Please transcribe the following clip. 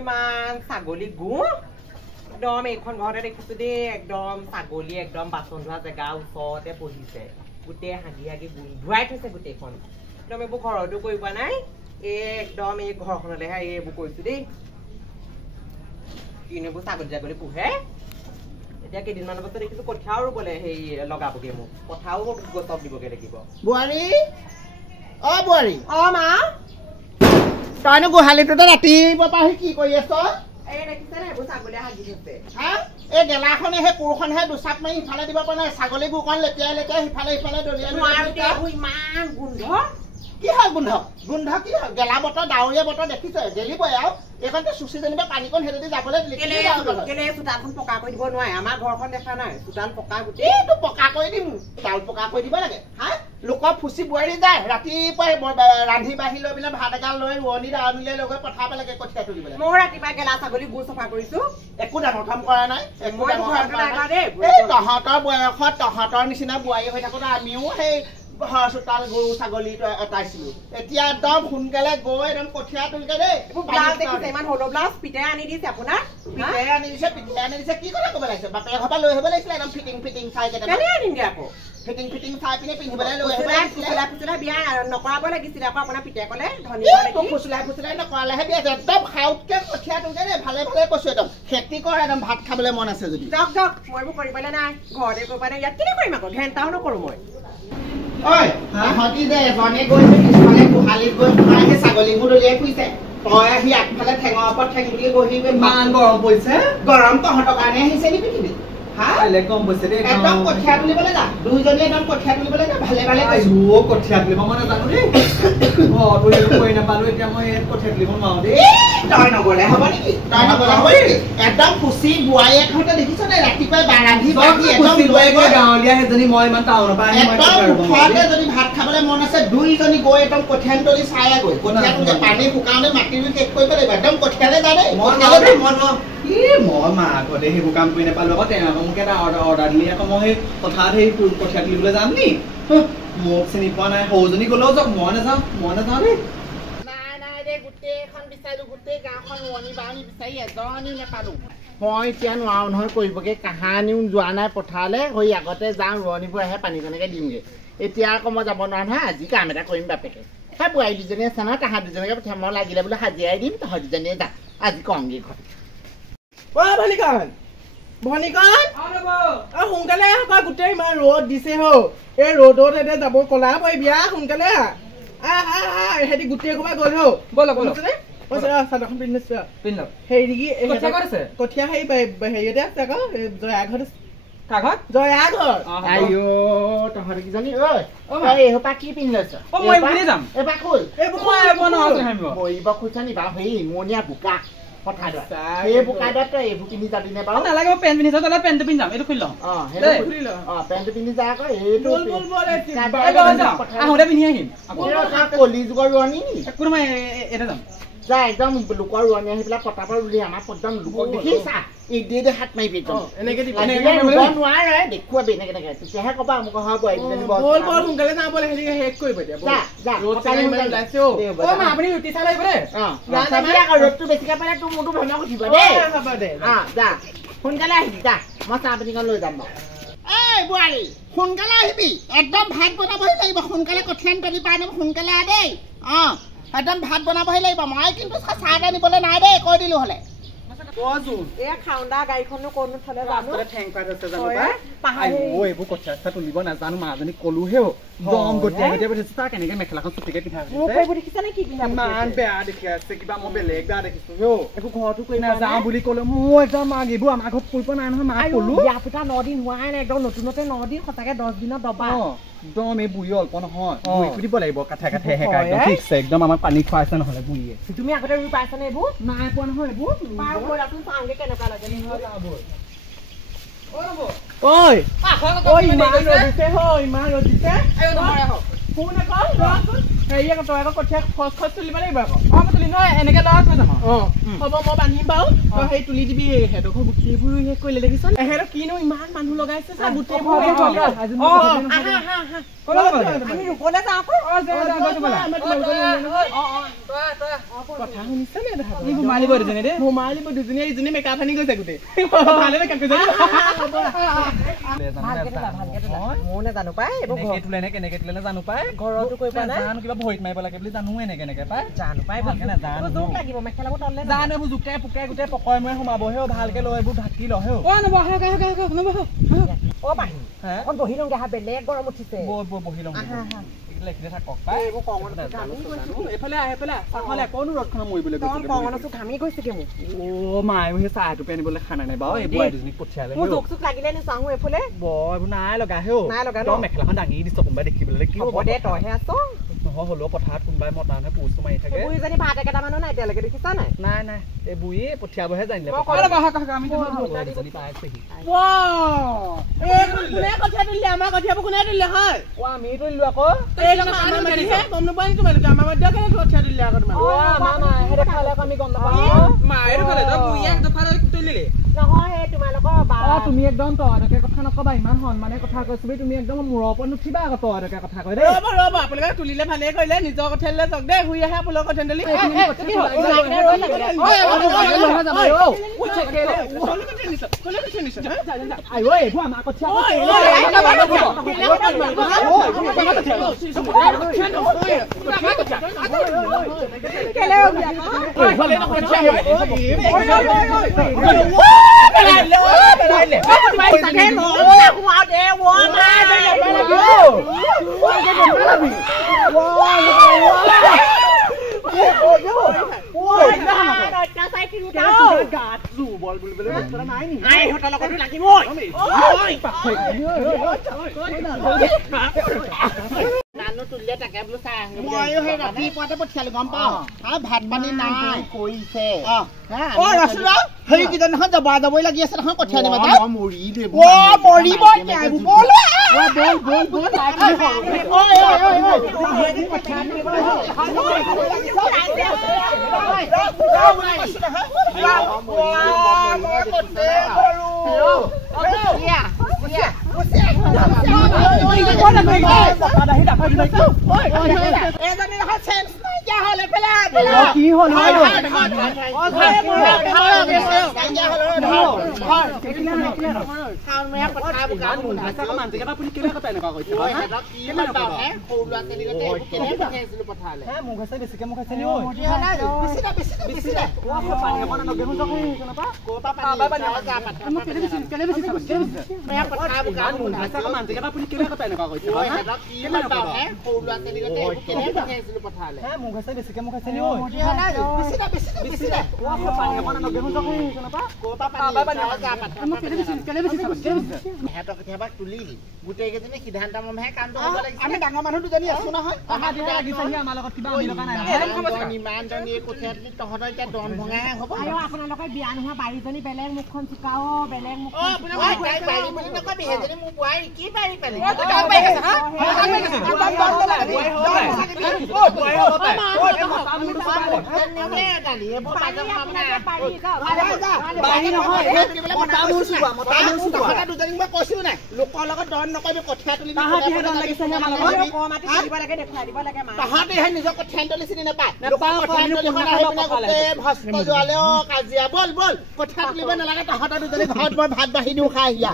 ইমান ছাগলী গু একদম এইখন ঘৰতে দেখিছো দেই একদম ছাগলী একদম বাচন ধোৱা জেগা ওচৰতে বহিছে গোটেই হাগি হাগি গোন্ধোৱাই থৈছে গোটেইখন একদম এইবোৰ ঘৰতো কৰিব নাই একদম এই ঘৰখনলৈহে এইবোৰ কৰিছো দেই কিনেবোৰ ছাগলী পোহে এতিয়া কেইদিনমানৰ পাছত দেখিছো কঠীয়াও ৰুবলৈ সেই লগাবগে মোক কঠাও গছক দিবগে লাগিব বোৱাৰী অ বোৱাৰী অ মা তইনো গোহালিটোতে ৰাতিপুৱা পৰা কি কৰি আছ এই দেখিছে নে এইবোৰ ছাগলীয়ে হাগি থৈছে এই গেলাখনে সেই কোৰখনহে দুচাপ মাৰি ইফালে দিব পৰা নাই ছাগলীবোৰ অকণ লেতিয়াই লেতিয়াই সিফালে সিফালে দলিয়াই ইমান গোন্ধ কি হয় গোন্ধ গোন্ধ কি হয় গেলা বতৰ ডাৱৰীয়া বতৰ দেখিছে গেলিবই আৰু এইখনতে চুচি যেনিবা পানীকণ সেইদি যাবলৈ চোতালখন পকা কৰি দিব নোৱাৰে আমাৰ ঘৰখন দেখা নাই চোতাল পকা গোটেই এইটো পকা কৰি দিম চাউল পকা কৰি দিব লাগে হা লোকৰ ফুচি বোৱাৰী যায় ৰাতিপুৱাই ৰান্ধি বাঢ়ি লৈ পিনে ভাত এগাল লৈ ৰোৱনী দাৱনীলৈ লৈ গৈ পঠাব লাগে কঠীয়া তুলিবলৈ মই ৰাতিপুৱা গেলা ছাগলী গু চফা কৰিছো একো ডাঙৰ কাম কৰা নাই তহঁতৰ বয়সত তহঁতৰ নিচিনা বোৱাৰী হৈ থাকোতে আমিও সেই চোতাল গৰু ছাগলী অটাইছিলো এতিয়া একদম সোনকালে গৈ একদম কঠীয়া তুলিকে দেই ইমান সৰু ব্লাউজ পিতাই আনি দিছে আপোনাৰ পিতাই আনি দিছে কি কথা ক'ব লাগিছে বাপেৰ ঘৰ পৰা লৈ আহিব লাগিছিলে একদম ফিটিং চাই কেইটামান আনিম দিয়া আকৌ ফিটিং চাই পিনে পিন্ধিবলৈ লৈ ফুচুলাই বিয়া নকৰাব লাগিছিলে আকৌ আপোনাৰ পিতাই ক'লে ফুচুলাই নকৰালেহে বিয়া একদম খাউতকে কঠীয়া তুলিকে দেই ভালে ভালে কৈছো একদম খেতি কৰ একদম ভাত খাবলৈ মন আছে যদি যাওক মই এইবোৰ কৰিবলৈ নাই ঘৰতে কৰিব নাই ইয়াত কেনে কৰিম আকৌ ঘেণ্টাও নকৰো মই ঐ তহঁতি যে এজনে গৈছে পিছফালে গোহালিত গৈ সোমাই সেই ছাগলীবোৰ দলিয়াই ফুৰিছে তই আহি আগফালে ঠেঙৰ ওপৰত ঠেং বুলি বহি ইমান গৰম পৰিছে গৰম তহঁতৰ কাৰণে আহিছে নি পৃথিৱীত গম পৰিছে দেই একদম কঠীয়া তুলিবলৈ যা দুইজনী একদম কঠীয়া তুলিবলৈ যা ভালে ভালে কঠীয়া তুলিব মই নাজানো দেই কৰি নাপালো এতিয়া মই কঠীয়া তুলিব নোৱাৰো দেই তই নগলে হ'ব নেকি একদম ফুচি বোৱাৰী এখনতে দেখিছ নে ৰাতিপুৱাই ৰান্ধি গাঁৱলীয়া সেইজনী মই ইমান টাউনৰ পৰা যদি ভাত খাবলৈ মন আছে দুইজনী গৈ একদম কঠীয়া তলি চাই গৈ কঠীয়া তুলি পানী শুকাওঁতে মাটি ৰুই শেষ কৰিব লাগিব একদম কঠীয়ালে যা দেই মই মা আগতে সেইবোৰ কাম কৰি নাপালো আকৌ তেওঁ মোক এটা অৰ্ডাৰ দিলে আকৌ মই সেই পথাৰত সেই কঠীয়া তুলিবলৈ যাম নি মোক চিনি পোৱা নাই সৰুজনী গ'লেও যাওক মই নাযাওঁ দেই নাই দেই গোটেইখন বিচাৰিলো গোটেই গাঁওখন ৰোৱনী বাৱনী বিচাৰি এজনী নাপালো মই এতিয়া নোৱাৰো নহয় কৰিবগে কাহানিও যোৱা নাই পথাৰলৈ হৈ আগতে যাওঁ ৰোৱনীবোৰ আহে পানী কণকে দিমগে এতিয়া আকৌ মই যাব নোৱাৰো নহয় আজি কাম এটা কৰিম বাপেকে সেই বোৱাৰী দুজনী আছে নহয় তাহাঁত দুজনীকে পঠিয়াম মই লাগিলে বোলে হাজিৰাই দিম তহঁত দুজনীয়ে যা আজি কওঁগে ঘৰ সোনকালে গোটেই ইমান ৰ'দ দিছে হৌ এই ৰ'দত এতিয়া যাব কলা পাৰিবি সোনকালে সিহঁতি গোটেই ক'ৰবাত গ'ল হৌ ব'ল চাদৰখন পিন্ধিছো হেৰি কঠীয়া হেৰিয়তে আছে আকৌ জয়া ঘৰত জয়া ঘৰ তহঁত কিজনী এইসোপা কি পিন্ধি লৈছ এইবাৰ খোল মৰিব খুজিছ নি বাৰু হেৰি মনীয়া বোকা পেণ্টটো পিন্ধি যা আকৌ কলি যুগৰ ৰোৱনী যা একদম লোকৰ ৰোৱনী আহি পেলাই পতাপৰ ৰুলি আমাক একদম লোকক দেখিছা ইদে হাত মাৰিবি নোৱাৰে দেখুৱাবি এনেকে তেতিয়াহে কবা মোক সোনকালে যাবলৈ শেষ কৰিব আপুনি ৰুটি চাই লাগিব ৰ'দটো বেছিকে পালে তোৰ মোৰতো ভ্ৰমণ উঠিব দেই যা সোনকালে আহিবি যা মই চাহ পানীকণ লৈ যাম বাৰু এই বোৱাৰী সোনকালে আহিবি একদম ভাত বনাবহি লাগিব সোনকালে কঠীয়া তলি পাই আনিম সোনকালে দেই একদম ভাত বনাবহি লাগিব মই কিন্তু চাহ এটা নিবলৈ নাই দেই কৈ দিলো হ'লে এইবোৰ কঠীয়া তুলিব নাজানো মাজনী কলোহে দম গতিয়া তাৰ কেনেকে মেখেলাখন চুটিকে পিন্ধা ইমান বেয়া দেখি আছে কিবা মই বেলেগ বেয়া দেখিছো একো ঘৰতো কৰি নাযাওঁ বুলি ক'লে মোৰ একদম মাক এইবোৰ আমাৰ ঘৰত কৰিব নাই নহয় মাক ক'লো 9 দিন হোৱাই নাই একদম নতুনতে 9 দিন সঁচাকে 10 দিনত দবা একদম এই বুঢ়ী অল্প নহয় বুঢ়ীটো দিব লাগিব কাঠে কাঠে হেকা একদম ঠিকছে একদম আমাৰ পানী খুৱাইছে নহ'লে বুঢ়ীয়ে তুমি আগতে ৰুই পাইছানে এইবোৰ নাই পোৱা নহয় এইবোৰ কেনেকুৱা লাগে ইমান ৰ'দ দিছে ইমান ৰ'দ দিছে হেৰি আকৌ তই আকৌ কঠীয়া খৰচ তুলিব লাগিব আকৌ মই তুলিম নহয় এনেকে লৰা থৈ যাম হ'ব মই বান্ধিম বাৰু তই সেই তুলি দিবি সিহঁতক গোটেইবোৰ শেষ কৰিলে দেখিছ এহেঁতক কিনো ইমান মানুহ লগাইছে চা গোটেইবোৰ আমি ৰুবলৈ যাওঁ কথা শুনিছে নে ভুমালিব দুজনীয়ে ইজনী মেকা ফানি গৈছে গোটেই ভালে মোৰ নাজানো পাই কেনেকে তুলে জানো পাই ঘৰতো কৈ পোৱা নাই জানো কিবা ভৰিত মাৰিব লাগে বুলি জানো এনেকে পাই জানো পাই ভালকে নাজানো জোক লাগিব মেখেলাবোৰ তললে জানো এইবোৰ জোকাই পুকাই গোটেই পকৰে মৰে সোমাবহে ভালকে লয় এইবোৰ ঢাকি লহে অ পাহি অকণ বহি লওঁগে হা বেলেগ গৰম উঠিছে বহি লওঁ লেখিলে থাকক পাই এইবোৰ কঙন এইফালে চাহলে কোনো ৰক্ষণ মৰিবলৈ গৈছে কঙনটো ঘামি গৈছেগে মোক অ মায়ে সেই চাহটো পেনিবলৈ খানা নাই বাৰু এইবোৰ আইজনী পঠিয়ালে মোৰ জোক লাগিলে নে চাহু এইফালে এইবোৰ নাই লগা হেও তই মেখেলাখন দাঙি দিছ কোনোবাই দেখিবলৈ কি হ'ব দে তইহে আছ নহয় হ'লেও পথাৰত কোনোবাই মতানে পুচটো মাৰি থাকে বুঢ়ী জানি ভাত একেটামানো নাই এতিয়ালৈকে দেখিছা নাই এই বুঢ়ী পঠিয়াবহে জানিলে আমি পাইছেহি কোনে কঠীয়া তুলিলে আমাৰ কঠীয়াবোৰ কোনে তুলিলে হয় আমি তুলিলো আকৌ গম নাপাই তোমালোকে আমাৰ বাদ কেনে কঠীয়া তুলিলে আকৌ তোমালোকে আমি গম নাপাওঁ নহয় তোমালোকৰ তুমি একদম তহঁতকে কথা নকবা ইমান সন্মানে কথা কৈছিবি তুমি একদম মূৰৰ ওপৰত নুঠিবা আকৌ তহঁতকে কথা কৈ দেই ৰ'ব আপোনালোকে তুলিলে ভালে কৰিলে নিজৰ কঠিয়ালে যাওক দেই শুই আহে আপোনালোকৰ কঠিয়া তুলি ভাত পানী নাই কৰিছে সেইকেইজনখন যাবই লাগি আছে নহয় কঠীয়া নিব কি হল গোটেইকেইজনী সিদ্ধান্ত মমেহে কামটো হ'ব লাগিছে আমি ডাঙৰ মানুহ দুজনী আছো নহয় ইমানজনী কঠীয়া তুলি তহঁতৰ এতিয়া দন ভঙাহে হ'ব আপোনালোকে বিয়া নোহোৱা বাৰীজনী বেলেগ মুখখন চুকাও বেলেগ মোক বোৱাৰী কি বাৰী পালে কৈছো নাই লোকৰ লগত দন নকৰিবি কঠীয়া তুলি তাহাঁতেহে নিজৰ কঠীয়া তুলি চিনি নাপায় কাজিয়া বল কঠীয়া তুলিব নালাগে তাহাঁতৰ দুজনী ঘৰত মই ভাত বাঢ়ি দিওঁ খাই আহিয়া